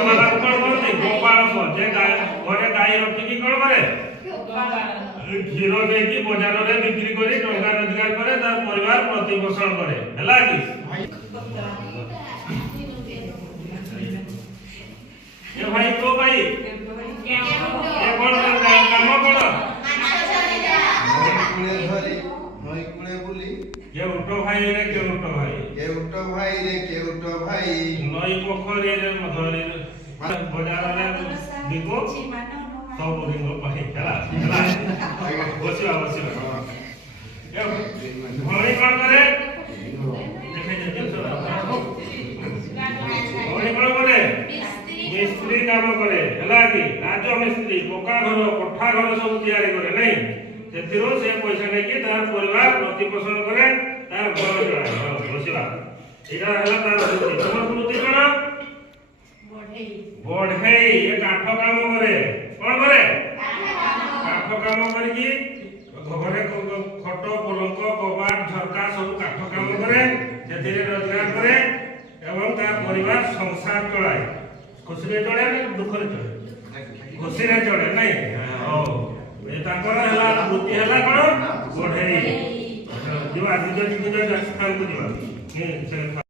ବାଲା କଣ କରନ୍ତି ଗୋପାଳକ ଯେ ଘରେ ଗାଈ ରଖିକି କଣ କରେ କ୍ଷୀର ଦେଇକି ବଜାରରେ ବିକ୍ରି କରି ଟଙ୍କା ରୋଜଗାର করে তার পরিবার প্রতিপোষণ করে ହେଲା କି ଏ ଭାଇ କୋ ଭାଇ ଏ କଣ କାମ କଣ নই কুড়ে বলি কে উটো ভাই রে কে উটো ভাই কেউটো ভাই নই পোখরি রে মধরি বজারে বিকো ସବୁ ରିଙ୍ଗ ପାହି ହେଲା ହେଲା ବସିବା ଏ ଭଉଣୀ କଣ କରେ ଭଉଣୀ କଣ କରେ ମିସ୍ତ୍ରୀ କାମ କରେ ହେଲା କି ରାଜ ମିସ୍ତ୍ରୀ ପକ୍କା ଘର କୋଠା ଘର ସବୁ ତିଆରି କରେ ନାଇଁ ସେଥିରୁ ସେ ପଇସା ନେଇକି ତାର ପରିବାର ପ୍ରତିପୋଷଣ କରେ ତାର ଘର ଚଳାଏ ବସିବା ଏଇଟା ହେଲା ତାର ବୃତ୍ତି ତମର ବୃତ୍ତି କଣ ବଢେଇ ଏ କାଠ କାମ କରେ କଣ କରେ କାଠ କାମ କରିକି ଘରେ ଖଟ ପଲଙ୍କ କବାଟ ଝରକା ସବୁ କାଠ କାମ କରେ ସେଥିରେ ରୋଜଗାର କରେ ଏବଂ ତା ପରିବାର ସଂସାର ଚଳାଏ ଖୁସିରେ ଚଳେ ନା ଦୁଃଖରେ ଚଳେ ଖୁସିରେ ଚଳେ ନାଇଁ ତାଙ୍କର ହେଲା ବୃତ୍ତି ହେଲା କଣ ବଢେଇ ଯିବା ଦ୍ୱିତୀୟ ସ୍ଥାନକୁ ଯିବା